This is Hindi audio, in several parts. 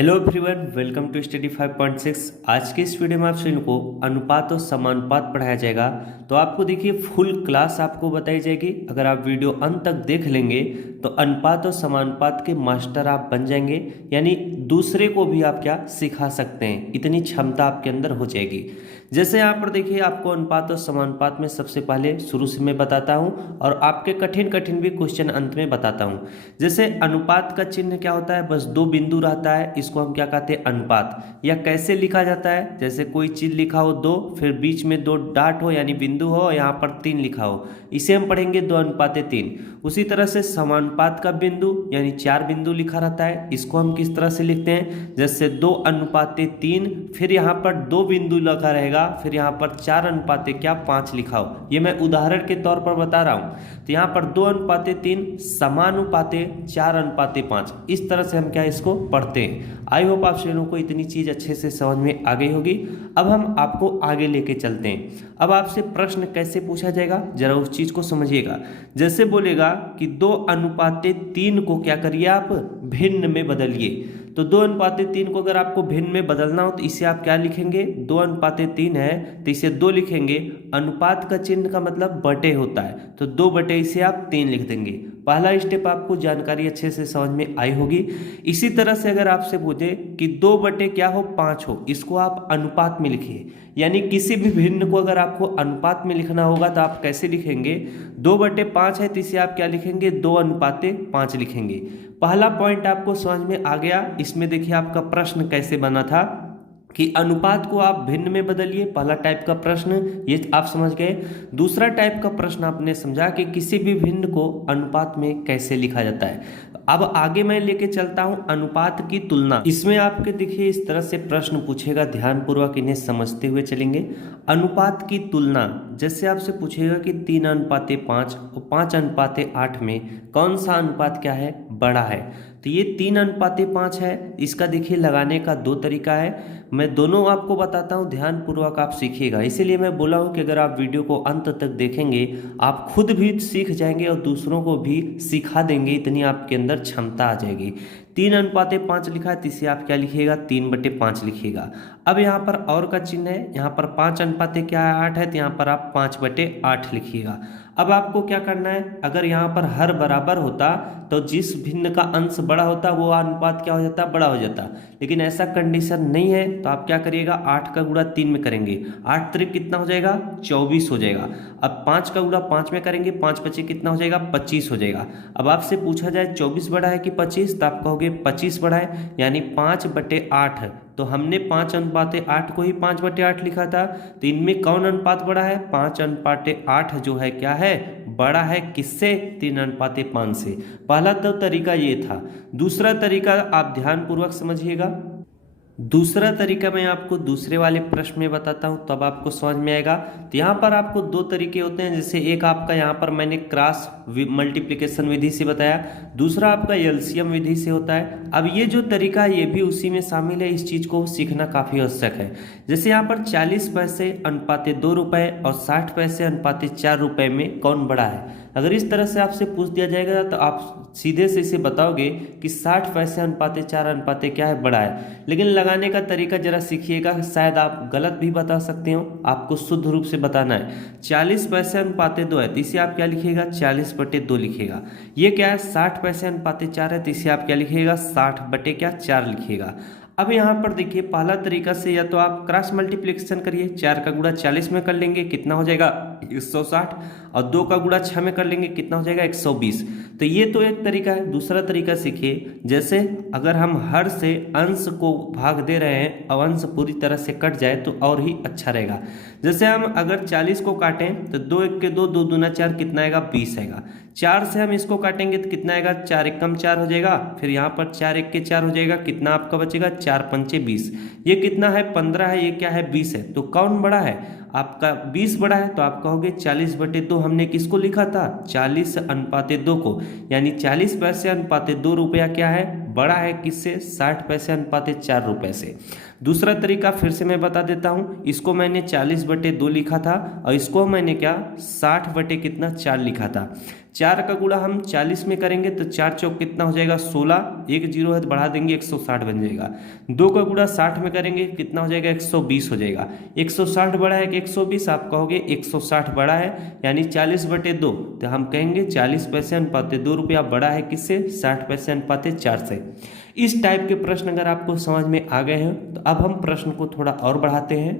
Hello everyone, welcome to study 5.6। आज के इस वीडियो में आप सभी को अनुपात और समानुपात पढ़ाया जाएगा। तो आपको देखिए फुल क्लास आपको बताई जाएगी। अगर आप वीडियो अंत तक देख लेंगे तो अनुपात और समानुपात के मास्टर आप बन जाएंगे, यानी दूसरे को भी आप क्या सिखा सकते हैं, इतनी क्षमता आपके अंदर हो जाएगी। जैसे यहाँ पर देखिए आपको अनुपात और समानुपात में सबसे पहले शुरू से मैं बताता हूँ और आपके कठिन कठिन भी क्वेश्चन अंत में बताता हूँ। जैसे अनुपात का चिन्ह क्या होता है, बस दो बिंदु रहता है, इसको हम क्या कहते हैं अनुपात। या कैसे लिखा जाता है, जैसे कोई चीज लिखा हो दो, फिर बीच में दो डाट हो यानी बिंदु हो, यहाँ पर 3 लिखा हो, इसे हम पढ़ेंगे 2:3। उसी तरह से समानुपात का बिंदु यानी 4 बिंदु लिखा रहता है, इसको हम किस तरह से लिखते हैं, जैसे 2:3, फिर यहाँ पर 2 बिंदु लिखा रहेगा, फिर यहाँ पर 4:5 लिखा हो। ये मैं उदाहरण के तौर पर बता रहा हूँ। तो यहाँ पर 2:3 समानुपाते 4:5, इस तरह से हम क्या इसको पढ़ते हैं। आई होप आप सभी लोगों को इतनी चीज अच्छे से समझ में आ गई होगी। अब हम आपको आगे लेके चलते हैं। अब आपसे प्रश्न कैसे पूछा जाएगा, जरा उस चीज को समझिएगा। जैसे बोलेगा कि 2:3 को क्या करिए आप भिन्न में बदलिए। तो 2:3 को अगर आपको भिन्न में बदलना हो तो इसे आप क्या लिखेंगे, 2:3 है तो इसे 2 लिखेंगे। अनुपात का चिन्ह का मतलब बटे होता है, तो 2 बटे इसे आप 3 लिख देंगे। पहला स्टेप आपको जानकारी अच्छे से समझ में आई होगी। इसी तरह से अगर आपसे पूछे कि 2 बटे क्या हो 5 हो, इसको आप अनुपात में लिखिए। यानी किसी भी भिन्न को अगर आपको अनुपात में लिखना होगा तो आप कैसे लिखेंगे, 2/5 है तो इसे आप क्या लिखेंगे, 2:5 लिखेंगे। पहला पॉइंट आपको समझ में आ गया। इसमें देखिए आपका प्रश्न कैसे बना था कि अनुपात को आप भिन्न में बदलिए, पहला टाइप का प्रश्न ये आप समझ गए। दूसरा टाइप का प्रश्न आपने समझा कि किसी भी भिन्न को अनुपात में कैसे लिखा जाता है। अब आगे मैं लेके चलता हूं अनुपात की तुलना। इसमें आपके देखिए इस तरह से प्रश्न पूछेगा, ध्यानपूर्वक इन्हें समझते हुए चलेंगे। अनुपात की तुलना, जैसे आपसे पूछेगा कि 3:5 और 5:8 में कौन सा अनुपात क्या है, बड़ा है। तो ये 3:5 है। इसका देखिए लगाने का 2 तरीका है, मैं दोनों आपको बताता हूँ, ध्यानपूर्वक आप सीखिएगा। इसीलिए मैं बोला हूँ कि अगर आप वीडियो को अंत तक देखेंगे आप खुद भी सीख जाएंगे और दूसरों को भी सिखा देंगे, इतनी आपके अंदर क्षमता आ जाएगी। 3:5 लिखा है तो इसे आप क्या लिखिएगा, 3/5 लिखिएगा। अब यहाँ पर और का चिन्ह है, यहाँ पर 5:8 है तो यहाँ पर आप 5/8 लिखिएगा। अब आपको क्या करना है, अगर यहाँ पर हर बराबर होता तो जिस भिन्न का अंश बड़ा होता वो अनुपात क्या हो जाता, बड़ा हो जाता। लेकिन ऐसा कंडीशन नहीं है, तो आप क्या करिएगा, 8 का गुणा 3 में करेंगे, 8 त्रिक कितना हो जाएगा, 24 हो जाएगा। अब 5 का गुणा 5 में करेंगे, 5 5 कितना हो जाएगा, 25 हो जाएगा। अब आपसे पूछा जाए 24 बड़ा है कि 25, तो आप कहोगे 25 बड़ा है, यानी 5/8। तो हमने 5:8 को ही 5/8 लिखा था। तो इनमें कौन अनुपात बड़ा है, 5:8 जो है क्या है, बड़ा है किससे, 3:5 से। पहला तो तरीका ये था। दूसरा तरीका आप ध्यानपूर्वक समझिएगा। दूसरा तरीका मैं आपको दूसरे वाले प्रश्न में बताता हूं, तब आपको समझ में आएगा। तो यहाँ पर आपको 2 तरीके होते हैं। जैसे एक आपका यहाँ पर मैंने क्रॉस मल्टीप्लिकेशन विधि से बताया, दूसरा आपका एलसीएम विधि से होता है। अब ये जो तरीका है ये भी उसी में शामिल है, इस चीज को सीखना काफी आवश्यक है। जैसे यहाँ पर 40 पैसे अनुपाते 2 रुपए और 60 पैसे अनुपाते 4 रुपए में कौन बड़ा है। अगर इस तरह से आपसे पूछ दिया जाएगा तो आप सीधे से इसे बताओगे कि 60 पैसे अनुपाते 4 अनुपाते क्या है, बड़ा है। लेकिन लगाने का तरीका जरा सीखिएगा, शायद आप गलत भी बता सकते हो, आपको शुद्ध रूप से बताना है। 40 पैसे अनुपाते 2 है तो इसे आप क्या लिखिएगा, 40/2 लिखिएगा। ये क्या है, 60 पैसे अनुपाते 4 है तो इसे आप क्या लिखिएगा, 60/4 लिखिएगा। अब यहाँ पर देखिए पहला तरीका से या तो आप क्रॉस मल्टीप्लिकेशन करिए, 4 का गुणा 40 में कर लेंगे, कितना हो जाएगा, 160, और 2 का गुणा 6 में कर लेंगे, कितना हो जाएगा, 120। तो ये तो एक तरीका है। दूसरा तरीका सीखिए, जैसे अगर हम हर से अंश को भाग दे रहे हैं और अंश पूरी तरह से कट जाए तो और ही अच्छा रहेगा। जैसे हम अगर 40 को काटें तो 2 1 के 2, 2 दूना 4, कितना आएगा, 20 आएगा। 4 से हम इसको काटेंगे तो कितना आएगा, 4 एकम 4 हो जाएगा। फिर यहाँ पर 4 1 के 4 हो जाएगा, कितना आपका बचेगा, 4 पंचे 20। ये कितना है, 15 है, ये क्या है, 20 है। तो कौन बड़ा है, आपका 20 बड़ा है। तो आप कहोगे 40/2 हमने किसको लिखा था, 40:2 को, यानी 40 पैसे अनुपाते 2 रुपया क्या है, बड़ा है किससे, 60 पैसे अनुपाते 4 रुपए से। दूसरा तरीका फिर से मैं बता देता हूँ, इसको मैंने 40/2 लिखा था और इसको मैंने क्या 60 बटे कितना 4 लिखा था। 4 का गुणा हम 40 में करेंगे तो 4 चौक कितना हो जाएगा 16, एक जीरो है तो बढ़ा देंगे 160 बन जाएगा। 2 का गुणा 60 में करेंगे कितना हो जाएगा 120 हो जाएगा। 160 बड़ा है कि 120, आप कहोगे 160 बड़ा है यानी 40/2, तो हम कहेंगे 40 पैसे अनुपात 2 रुपया बड़ा है किससे 60 पैसे अनुपात 4 से। इस टाइप के प्रश्न अगर आपको समझ में आ गए हैं तो अब हम प्रश्न को थोड़ा और बढ़ाते हैं।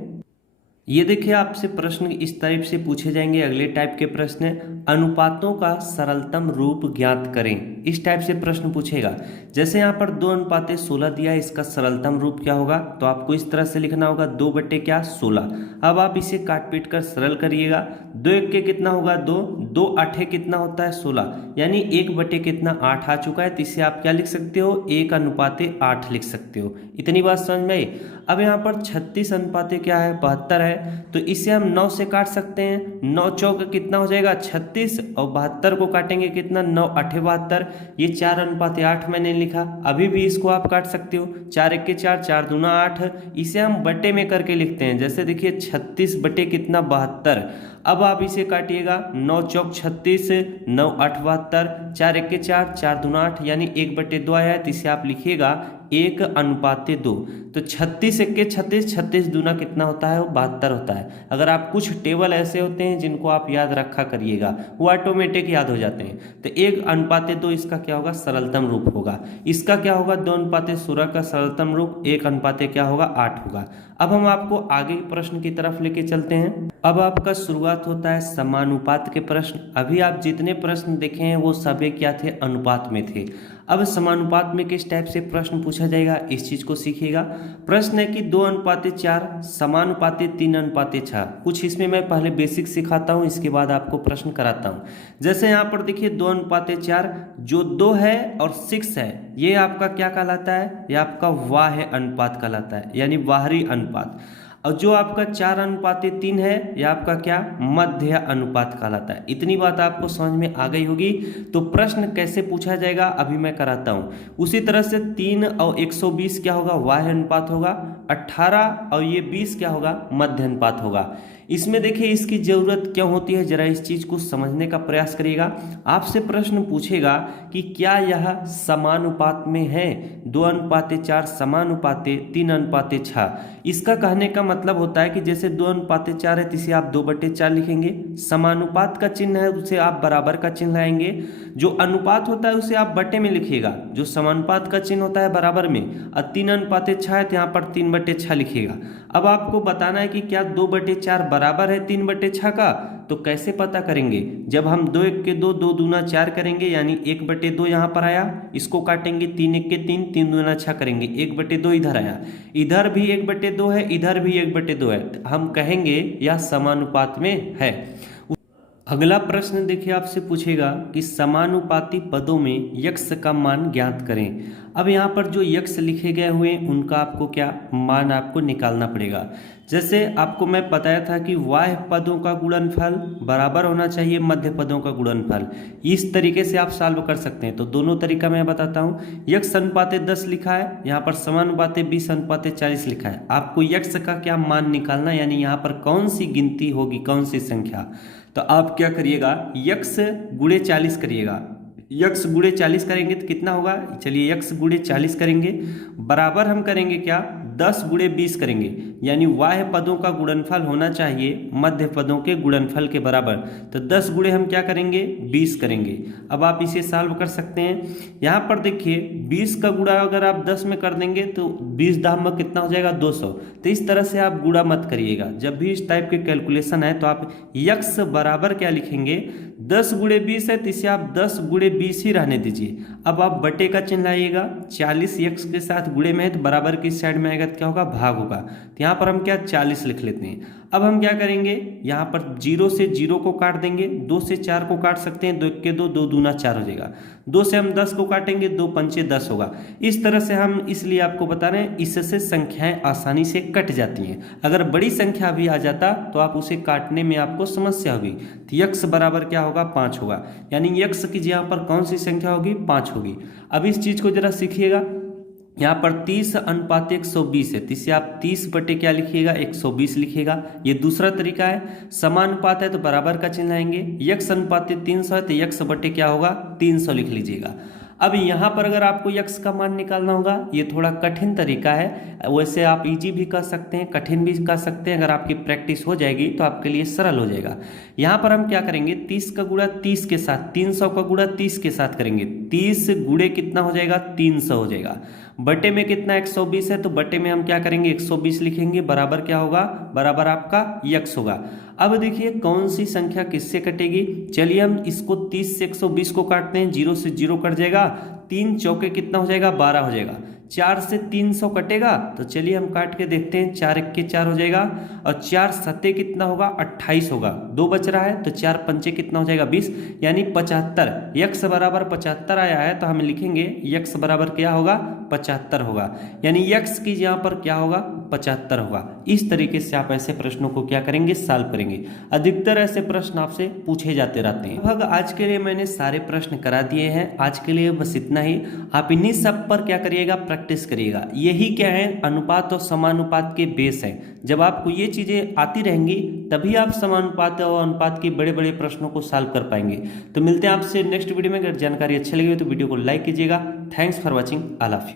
ये देखिए आपसे प्रश्न इस टाइप से पूछे जाएंगे। अगले टाइप के प्रश्न है अनुपातों का सरलतम रूप ज्ञात करें। इस टाइप से प्रश्न पूछेगा। जैसे यहाँ पर 2:16 दिया है, इसका सरलतम रूप क्या होगा, तो आपको इस तरह से लिखना होगा 2/16। अब आप इसे काट पीट कर सरल करिएगा। 2 1 के कितना होगा 2, 2 8 कितना होता है 16, यानी 1/8 आ चुका है। तो इसे आप क्या लिख सकते हो 1:8 लिख सकते हो। इतनी बात समझ में आई। अब यहाँ पर 36 अनुपात क्या है 72 है, तो इसे हम 9 से काट सकते हैं। 9 चौक कितना हो जाएगा 36 और 72 को काटेंगे कितना 9 8 72, ये 4:8 मैंने लिखा। अभी भी इसको आप काट सकते हो 4 1 के 4, 4 दूना 8, इसे हम बटे में करके लिखते हैं। जैसे देखिए 36 बटे कितना 72। अब आप इसे काटिएगा 9 चौक 36, 9 8 72, 4 1 के 4, 4 दूना 8, यानी 1/2 आया है। तो इसे आप लिखिएगा 1:2। तो 36 1 के 36, 36 दूना कितना होता है वो 72 होता है। अगर आप कुछ टेबल ऐसे होते हैं जिनको आप याद रखा करिएगा, वो ऑटोमेटिक याद हो जाते हैं। तो 1:2 इसका क्या होगा सरलतम रूप होगा। इसका क्या होगा 2:16 का सरलतम रूप 1 क्या होगा 8 होगा। अब हम आपको आगे प्रश्न की तरफ लेके चलते हैं। अब आपका शुरुआत होता है समानुपात के प्रश्न। अभी आप जितने प्रश्न देखे हैं वो सभी क्या थे अनुपात में थे। अब समानुपात में किस टाइप से प्रश्न पूछा जाएगा इस चीज को सीखिएगा। प्रश्न है कि 2:4 समानुपात 3:6। कुछ इसमें मैं पहले बेसिक सिखाता हूं, इसके बाद आपको प्रश्न कराता हूं। जैसे यहाँ पर देखिए 2:4, जो 2 है और 6 है, ये आपका क्या कहलाता है, ये आपका वाह्य अनुपात कहलाता है, यानी बाहरी अनुपात। और जो आपका 4:3 है यह आपका क्या मध्य अनुपात कहलाता है। इतनी बात आपको समझ में आ गई होगी। तो प्रश्न कैसे पूछा जाएगा अभी मैं कराता हूं। उसी तरह से 3 और 120 क्या होगा वाह्य अनुपात होगा, 18 और ये 20 क्या होगा मध्य अनुपात होगा। इसमें देखिए इसकी जरूरत क्यों होती है, जरा इस चीज को समझने का प्रयास करिएगा। आपसे प्रश्न पूछेगा कि क्या यह समानुपात में है, 2:4 समानुपात 3:6। इसका कहने का मतलब होता है कि जैसे 2:4 है तो इसे आप 2/4 लिखेंगे। समानुपात का चिन्ह है उसे आप बराबर का चिन्ह लाएंगे। जो अनुपात होता है उसे आप बटे में लिखिएगा, जो समानुपात का चिन्ह होता है बराबर में। और 3:6 है तो यहाँ पर 3/6 लिखिएगा। अब आपको बताना है कि क्या 2/4 बराबर है 3/6 का, तो कैसे पता करेंगे। जब हम 2 1 के 2, 2 दूना 4 करेंगे, यानी 1/2 यहाँ पर आया, इसको काटेंगे 3 1 के 3, 3 दूना 6 करेंगे, 1/2 इधर आया, इधर भी 1/2 है, इधर भी 1/2 है, हम कहेंगे यह समानुपात में है। अगला प्रश्न देखिए आपसे पूछेगा कि समानुपाती पदों में यक्स का मान ज्ञात करें। अब यहाँ पर जो यक्स लिखे गए हुए उनका आपको क्या मान आपको निकालना पड़ेगा। जैसे आपको मैं बताया था कि वाह्य पदों का गुणनफल बराबर होना चाहिए मध्य पदों का गुणनफल। इस तरीके से आप सॉल्व कर सकते हैं। तो दोनों तरीका मैं बताता हूँ। यक्स अनुपात 10 लिखा है, यहाँ पर समानुपात 20:40 लिखा है। आपको यक्स का क्या मान निकालना, यानी यहाँ पर कौन सी गिनती होगी, कौन सी संख्या। तो आप क्या करिएगा यक्स गुणे 40 करिएगा। यक्स गुणे 40 करेंगे तो कितना होगा, चलिए यक्स गुणे 40 करेंगे, बराबर हम करेंगे क्या 10 गुणे 20 करेंगे, यानी वाह्य पदों का गुणनफल होना चाहिए मध्य पदों के गुणनफल के बराबर। तो 10 गुणे हम क्या करेंगे 20 करेंगे। अब आप इसे सॉल्व कर सकते हैं। यहाँ पर देखिए 20 का गुणा अगर आप 10 में कर देंगे तो 20 दाम में कितना हो जाएगा 200। तो इस तरह से आप गुणा मत करिएगा। जब भी इस टाइप के कैलकुलेशन है तो आप यक्स बराबर क्या लिखेंगे 10 गुणे 20 है तो इसे आप 10 गुणे 20 ही रहने दीजिए। अब आप बटे का चिन्ह लाइएगा, 40 यक्स के साथ गुणे में है तो बराबर की साइड में आएगा तो क्या होगा भाग होगा। तो यहाँ पर हम क्या 40 लिख लेते हैं। अब हम क्या करेंगे यहाँ पर 0 से 0 को काट देंगे, 2 से 4 को काट सकते हैं, 2 1 के 2, 2 दूना 4 हो जाएगा। 2 से हम 10 को काटेंगे, 2 पंचे 10 होगा। इस तरह से हम इसलिए आपको बता रहे हैं इससे संख्याएं आसानी से कट जाती हैं। अगर बड़ी संख्या भी आ जाता तो आप उसे काटने में आपको समस्या होगी। तो यक्स बराबर क्या होगा 5 होगा, यानी यक्स की यहाँ पर कौन सी संख्या होगी 5 होगी। अब इस चीज को जरा सीखिएगा। यहाँ पर 30:120 है, तो इसे आप 30 बटे क्या लिखिएगा, 120 लिखिएगा। ये दूसरा तरीका है। समानुपात है तो बराबर का चिन्ह लाएंगे। यक्स अनुपात 300 है तो यक्स बटे क्या होगा, 300 लिख लीजिएगा। अब यहाँ पर अगर आपको यक्स का मान निकालना होगा, ये थोड़ा कठिन तरीका है, वैसे आप इजी भी कर सकते हैं, कठिन भी कर सकते हैं। अगर आपकी प्रैक्टिस हो जाएगी तो आपके लिए सरल हो जाएगा। यहाँ पर हम क्या करेंगे, 30 का गुणा 30 के साथ, 300 का गुणा 30 के साथ करेंगे। 30 गुणे कितना हो जाएगा, 300 हो जाएगा। बटे में कितना 120 है, तो बटे में हम क्या करेंगे, 120 लिखेंगे। बराबर क्या होगा, बराबर आपका यक्स होगा। अब देखिए कौन सी संख्या किससे कटेगी। चलिए हम इसको 30 से 120 को काटते हैं, 0 से 0 कट जाएगा। 3 चौके कितना हो जाएगा, 12 हो जाएगा। 4 से 300 कटेगा, तो चलिए हम काट के देखते हैं। 4 1 4 हो जाएगा, और 4 7 कितना होगा, 28 होगा। 2 बच रहा है, तो 4 5 कितना हो जाएगा, 20, यानी 75। यक्स बराबर 75 आया है, तो हम लिखेंगे यक्स बराबर क्या होगा, 75 होगा। यानी यक्स की यहाँ पर क्या होगा, 75 होगा। इस तरीके से आप ऐसे प्रश्नों को क्या करेंगे, सॉल्व करेंगे। अधिकतर ऐसे प्रश्न आपसे पूछे जाते रहते हैं। लगभग आज के लिए मैंने सारे प्रश्न करा दिए हैं। आज के लिए बस इतना ही। आप इन्हीं सब पर क्या करिएगा, प्रैक्टिस करिएगा। यही क्या है, अनुपात और समानुपात के बेस है। जब आपको ये चीजें आती रहेंगी तभी आप समानुपात और अनुपात के बड़े बड़े प्रश्नों को सॉल्व कर पाएंगे। तो मिलते हैं आपसे नेक्स्ट वीडियो में। अगर जानकारी अच्छी लगी हो तो वीडियो को लाइक कीजिएगा। Thanks for watching. All of you.